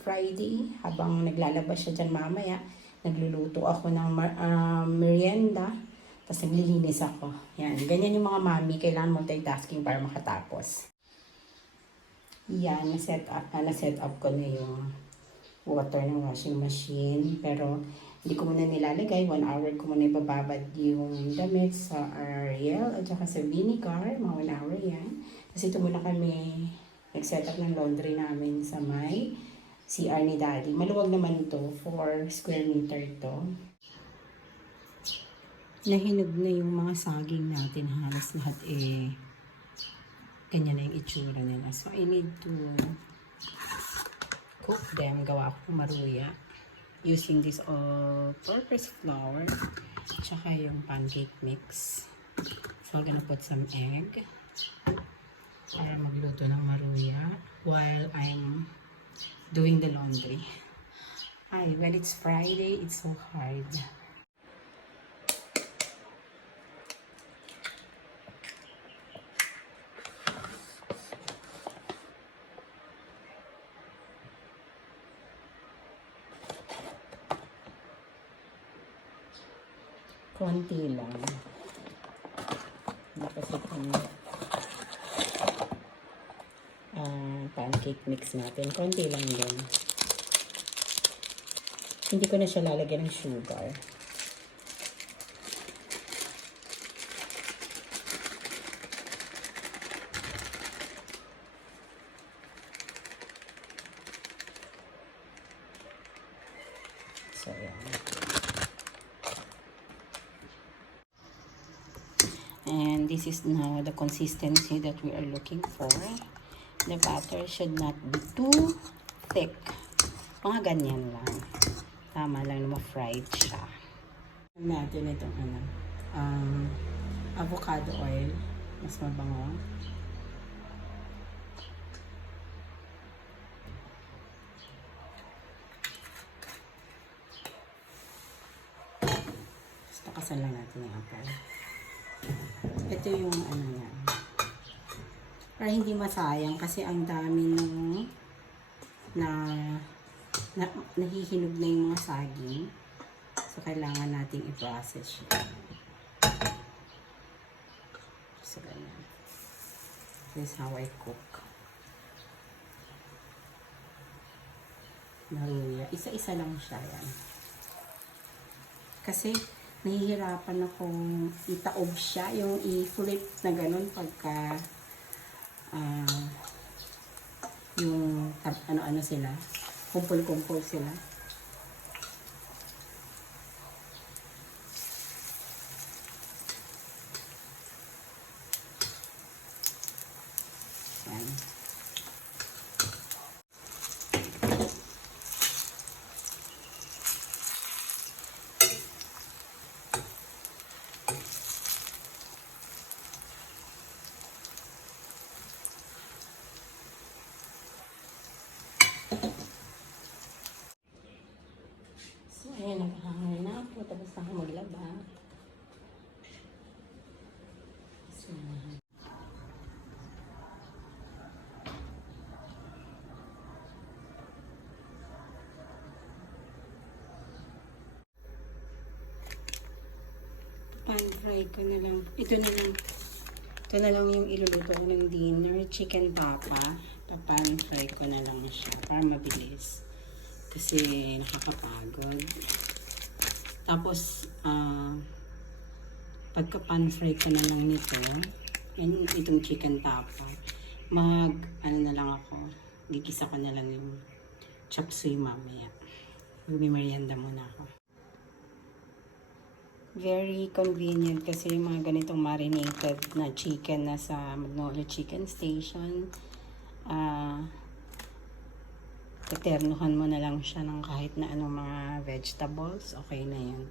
Friday, habang naglalabas siya dyan mamaya, nagluluto ako ng merienda, tapos naglilinis ako. Yan, ganyan yung mga mami, kailangan multitasking para makatapos. Yan, na-set up ko na yung water ng washing machine, pero hindi ko muna nilalagay. 1 hour ko muna ibababad yung damit sa Ariel at saka sa vinegar, mga 1 hour yan. Kasi ito muna kami nag-set up ng laundry namin sa may CR ni Daddy. Maluwag naman ito, 4 square meter ito. Nahinog na yung mga saging natin, halos lahat ganyan na yung itsura nila. So I need to cook them. Gawa ako maruya using this all-purpose flour tsaka yung pancake mix. So I'm gonna put some egg para magluto ng maruya while I'm doing the laundry. Ay, when it's Friday, it's so hard. Konti lang. Kasi itong pancake mix natin. Konti lang din. Hindi ko na siya lalagyan ng sugar. So, yan. And this is now the consistency that we are looking for. The batter should not be too thick. Mga ganyan lang. Tama lang na ma-fried siya. Natin itong avocado oil. Mas mabango. Basta kasan lang natin yung apple. Ito yung niya. Para hindi masayang kasi ang dami nung nahihinog na yung mga saging. So, kailangan nating i-process siya. So, ganyan. This is how I cook. Maruya. Isa-isa lang siya yan. Kasi, nahihirapan akong itaob siya, yung i-flip na ganun pagka yung ano-ano sila, kumpul-kumpul sila. Yan. Ayan, nakahangin na ako. Tapos na ako maglaba. So, pan-fry ko na lang. Ito na lang yung iluluto ko ng dinner. Chicken papa. Papan-fry ko na lang siya para mabilis. Kasi nakakapagod. Tapos, pagka pan-fry ko na lang nito, itong chicken tapa, na lang ako, gigisa ko na lang yung chop suey mamaya. Magmimerienda muna ako. Very convenient kasi yung mga ganitong marinated na chicken na sa Magnolia Chicken Station. Eternuhan mo na lang siya ng kahit na anong mga vegetables. Okay na yun.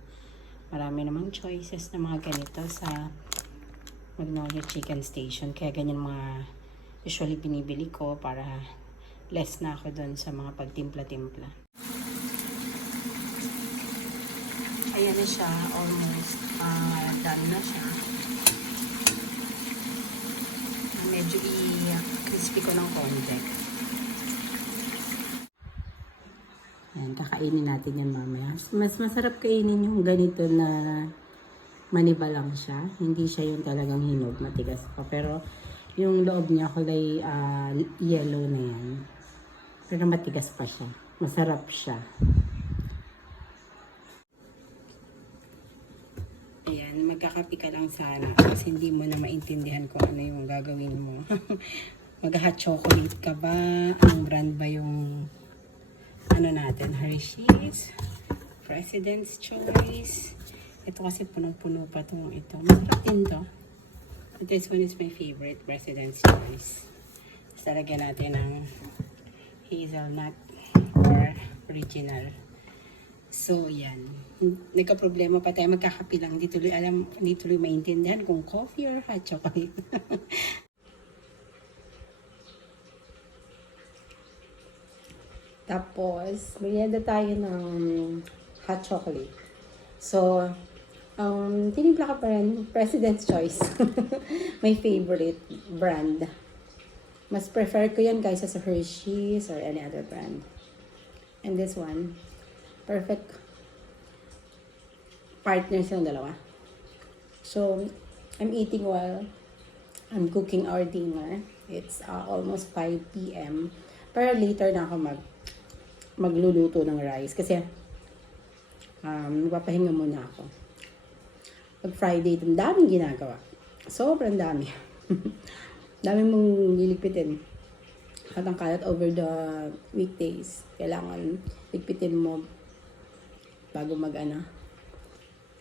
Marami namang choices na mga ganito sa Magnolia Chicken Station. Kaya ganyan mga usually binibili ko para less na ako doon sa mga pagtimpla-timpla. Ayan na siya. Almost done na siya. Medyo i-crispy ko ng konti. kakainin natin yan mamaya. Mas masarap kainin yung ganito na maniba lang siya. Hindi siya yung talagang hinog, matigas pa. Pero yung loob niya kulay yellow na yan. Pero matigas pa siya. Masarap siya. Ayan, magkakapi ka lang sana kasi hindi mo na maintindihan kung ano yung gagawin mo. Mag-hot chocolate ka ba? Anong brand ba yung ano natin? Hershey's, President's Choice. Ito kasi punong-puno pa itong ito. Masarap din to. This one is my favorite, President's Choice. Talagyan natin ng hazelnut or original. So, yan. Nagka-problema pa tayo. Magkakapi lang. Hindi tuloy maintindihan kung coffee or hot chocolate. Tapos, merienda tayo ng hot chocolate. So, tinimpla ka pa rin, President's Choice. My favorite brand. Mas prefer ko yan kaysa sa Hershey's or any other brand. And this one, perfect partners ng dalawa. So, I'm eating while I'm cooking our dinner. It's almost 5 p.m. Pero later na ako magluluto ng rice. Kasi, magpapahinga muna ako. Pag Friday, ang daming ginagawa. Sobrang dami. Dami mong liligpitin. At ang kalat over the weekdays. Kailangan ligpitin mo bago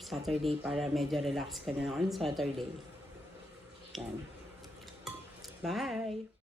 Saturday para medyo relax ka na on Saturday. Yan. Bye!